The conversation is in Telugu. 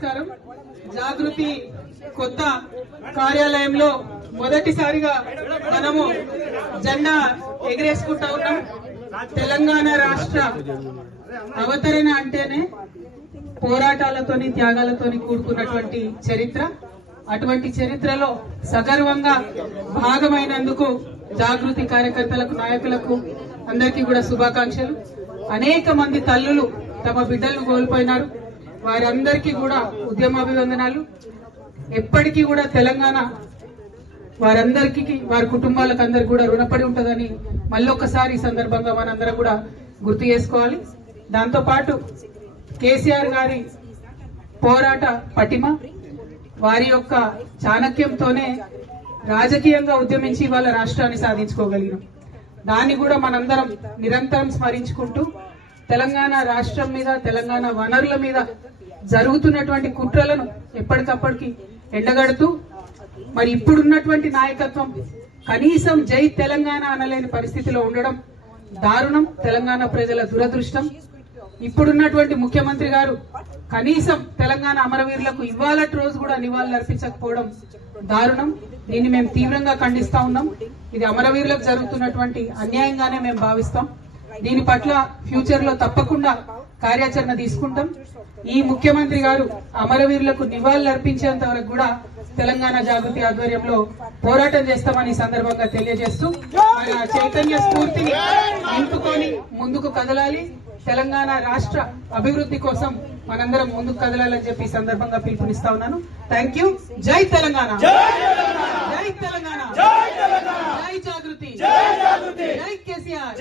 నమస్కారం. జాగృతి కొత్త కార్యాలయంలో మొదటిసారిగా మనము జెండా ఎగరేసుకుంటా ఉన్నాం. తెలంగాణ రాష్ట్ర అవతరణ అంటేనే పోరాటాలతోని త్యాగాలతోని కూడుకున్నటువంటి చరిత్ర. అటువంటి చరిత్రలో సగర్వంగా భాగమైనందుకు జాగృతి కార్యకర్తలకు, నాయకులకు అందరికీ కూడా శుభాకాంక్షలు. అనేక మంది తల్లులు తమ బిడ్డలను కోల్పోయినారు. వారందరికీ కూడా ఉద్యమాభివందనాలు. ఎప్పటికీ కూడా తెలంగాణ వారందరికీ, వారి కుటుంబాలకు అందరికీ కూడా రుణపడి ఉంటుందని మళ్ళొక్కసారి ఈ సందర్భంగా మనందరం కూడా గుర్తు చేసుకోవాలి. దాంతో పాటు కేసీఆర్ గారి పోరాట పటిమ, వారి యొక్క చాణక్యంతోనే రాజకీయంగా ఉద్యమించి వాళ్ళ రాష్ట్రాన్ని సాధించుకోగలిగినాం. దాన్ని కూడా మనందరం నిరంతరం స్మరించుకుంటూ తెలంగాణ రాష్ట్రం మీద, తెలంగాణ వనరుల మీద జరుగుతున్నటువంటి కుట్రలను ఎప్పటికప్పటికి ఎండగడుతూ, మరి ఇప్పుడున్నటువంటి నాయకత్వం కనీసం జై తెలంగాణ అనలేని పరిస్థితిలో ఉండడం దారుణం. తెలంగాణ ప్రజల దురదృష్టం. ఇప్పుడున్నటువంటి ముఖ్యమంత్రి గారు కనీసం తెలంగాణ అమరవీరులకు ఇవాళటి రోజు కూడా నివాళులు అర్పించకపోవడం దారుణం. దీన్ని మేము తీవ్రంగా ఖండిస్తా ఉన్నాం. ఇది అమరవీరులకు జరుగుతున్నటువంటి అన్యాయంగానే మేము భావిస్తాం. దీని పట్ల ఫ్యూచర్ లో తప్పకుండా కార్యాచరణ తీసుకుంటాం. ఈ ముఖ్యమంత్రి గారు అమరవీరులకు నివాళులు అర్పించేంత వరకు కూడా తెలంగాణ జాగృతి ఆధ్వర్యంలో పోరాటం చేస్తామని సందర్భంగా తెలియజేస్తూ మన చైతన్య స్ఫూర్తిని నింపుకొని ముందుకు కదలాలి. తెలంగాణ రాష్ట్ర అభివృద్ధి కోసం మనందరం ముందుకు కదలాలని చెప్పి ఈ సందర్భంగా పిలుపునిస్తా ఉన్నాను. Thank you. జై తెలంగాణ, జై తెలంగాణ, జై జాగృతి, జై కేసీఆర్.